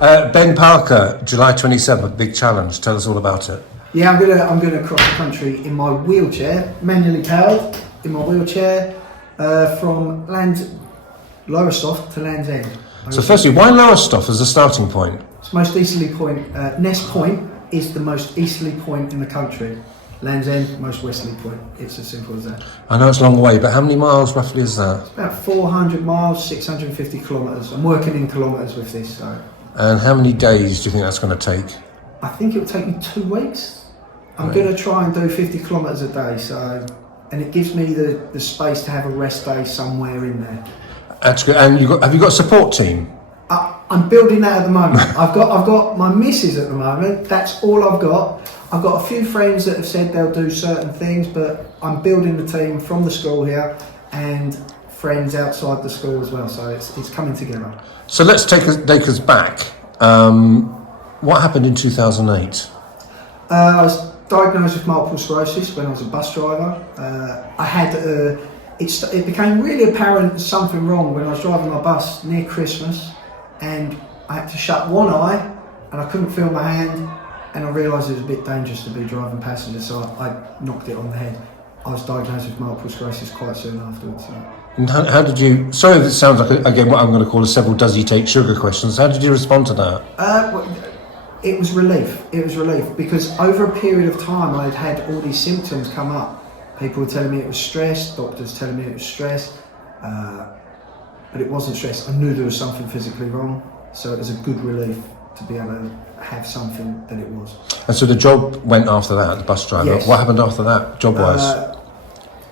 Ben Parker, July 27th, big challenge. Tell us all about it. Yeah, I'm gonna cross the country in my wheelchair, manually powered, in my wheelchair, from Lowestoft to Land's End. So firstly, why Lowestoft as a starting point? It's most easterly point. Ness Point is the most easterly point in the country. Land's End, most westerly point. It's as simple as that. I know it's a long way, but how many miles roughly is that? It's about 400 miles, 650 kilometres. I'm working in kilometres with this, so. And how many days do you think that's going to take? I think it'll take me 2 weeks. I'm going to try and do 50 kilometres a day, so, and it gives me the space to have a rest day somewhere in there. That's good. And have you got a support team? I'm building that at the moment. I've got my missus at the moment. That's all I've got. I've got a few friends that have said they'll do certain things, but I'm building the team from the school here and friends outside the school as well. So it's coming together. So let's take us back. What happened in 2008? I was diagnosed with multiple sclerosis when I was a bus driver. I had it became really apparent something wrong when I was driving my bus near Christmas, and I had to shut one eye and I couldn't feel my hand, and I realised it was a bit dangerous to be driving passengers, so I knocked it on the head. I was diagnosed with multiple sclerosis quite soon afterwards. So. And how did you, sorry if it sounds like, again, what I'm going to call a several does he take sugar questions, how did you respond to that? It was relief. It was relief because over a period of time I'd had all these symptoms come up. People were telling me it was stress, doctors telling me it was stress, but it wasn't stress. I knew there was something physically wrong, so it was a good relief to be able to have something that it was. And so the job went after that, the bus driver. Yes. What happened after that, job-wise?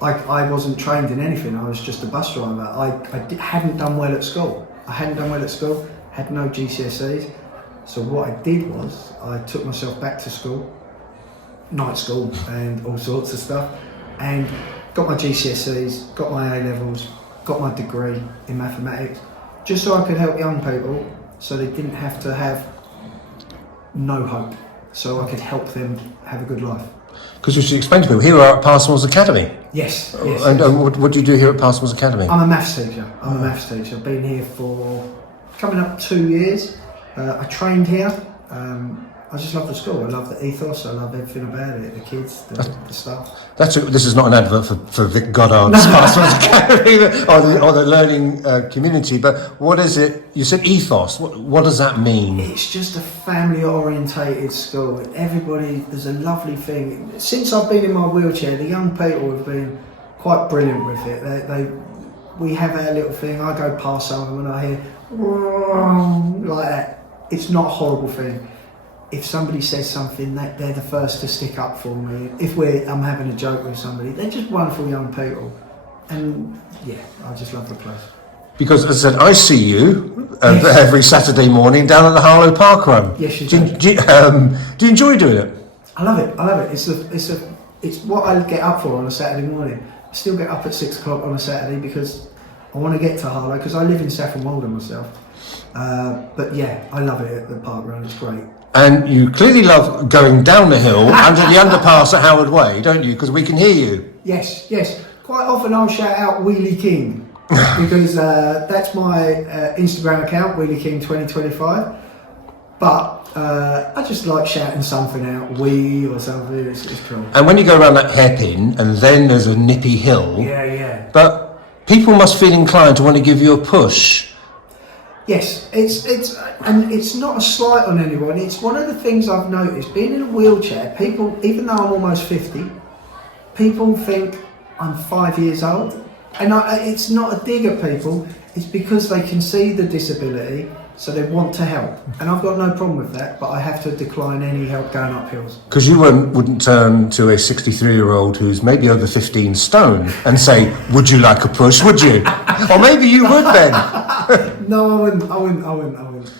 I wasn't trained in anything. I was just a bus driver. I hadn't done well at school. Had no GCSEs. So what I did was I took myself back to school, night school and all sorts of stuff, and got my GCSEs, got my A-levels, got my degree in mathematics, just so I could help young people so they didn't have to have no hope, so I could help them have a good life. Because we should explain to people, here we are at Passmores Academy. Yes. And what do you do here at Passmores Academy? I'm a maths teacher. I've been here for coming up 2 years. I trained here. I just love the school. I love the ethos. I love everything about it. The kids, the staff. This is not an advert for Vic Goddard's Passmores Academy or the learning community. But what is it? You said ethos. What does that mean? It's just a family-orientated school. Everybody, there's a lovely thing. Since I've been in my wheelchair, the young people have been quite brilliant with it. We have our little thing. I go past someone and I hear like that. It's not a horrible thing. If somebody says something, they're the first to stick up for me. If I'm having a joke with somebody, they're just wonderful young people. And yeah, I just love the place. Because as I said, I see you every Saturday morning down at the Harlow Park Run. Yes, you do. Do you enjoy doing it? I love it. It's what I get up for on a Saturday morning. I still get up at 6 o'clock on a Saturday because I want to get to Harlow, because I live in Saffron Walden myself. But yeah, I love it at the park run. It's great. And you clearly love going down the hill under the underpass at Howard Way, don't you? Because we can hear you. Yes. Quite often I'll shout out Wheelie King because that's my Instagram account, Wheelie King 2025. But I just like shouting something out, wee or something. It's cool. And when you go around that hairpin, and then there's a nippy hill. Yeah. But people must feel inclined to want to give you a push. Yes, it's not a slight on anyone. It's one of the things I've noticed. Being in a wheelchair, people, even though I'm almost 50, people think I'm 5 years old. And it's not a dig at people. It's because they can see the disability, so they want to help. And I've got no problem with that, but I have to decline any help going up hills. Because you wouldn't turn to a 63-year-old who's maybe over 15 stone and say, would you like a push, would you? Or maybe you would then. No, I wouldn't.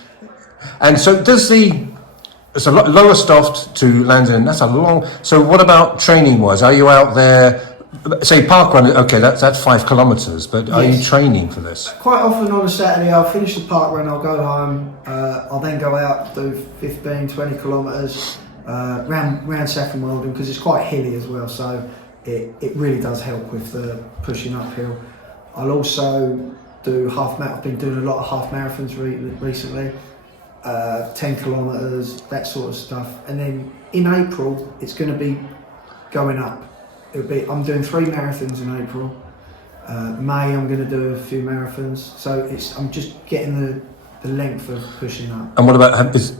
And so it's a Lowestoft to Land's End, that's a long, so what about training-wise? Are you out there, say park run, okay, that's 5 kilometres, but are you training for this? Quite often on a Saturday, I'll finish the park run, I'll go home, I'll then go out, do 15, 20 kilometres round Saffron Walden, because it's quite hilly as well, so it really does help with the pushing uphill. I'll also do I've been doing a lot of half marathons recently. 10 kilometres, that sort of stuff. And then in April, it's going to be going up. I'm doing 3 marathons in April. May, I'm going to do a few marathons. So I'm just getting the length of pushing up. And what about,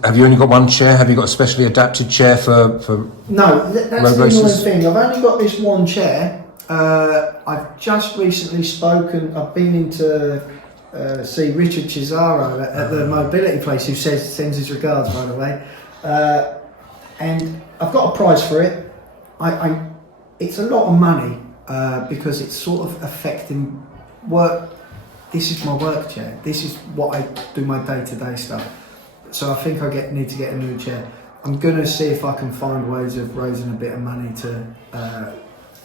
have you only got one chair? Have you got a specially adapted chair for No, that's road the annoying races? thing. I've only got this one chair. I've just recently spoken, I've been in to see Richard Cesaro at the mobility place, who sends his regards, by the way. And I've got a price for it. It's a lot of money because it's sort of affecting work. This is my work chair. This is what I do my day-to-day stuff. So I think I need to get a new chair. I'm going to see if I can find ways of raising a bit of money to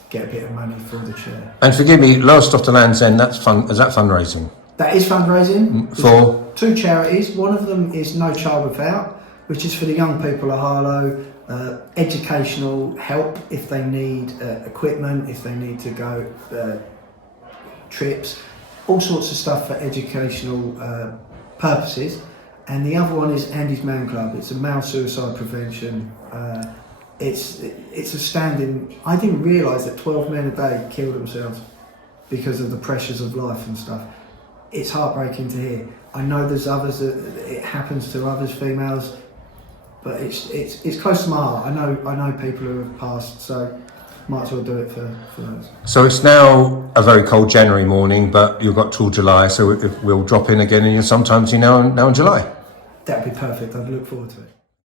get a bit of money for the chair. And forgive me, Lowestoft to Land's End, that's fun. Is that fundraising? That is fundraising. For? 2 charities. One of them is No Child Without, which is for the young people of Harlow. Educational help if they need equipment, if they need to go trips, all sorts of stuff for educational purposes. And the other one is Andy's Man Club. It's a male suicide prevention. It's astounding. I didn't realise that 12 men a day kill themselves because of the pressures of life and stuff. It's heartbreaking to hear. I know there's others that it happens to others, females, but it's close to my heart. I know people who have passed, so might as well do it for those. So it's now a very cold January morning, but you've got till July, so we'll drop in again sometimes now in July. That'd be perfect. I'd look forward to it.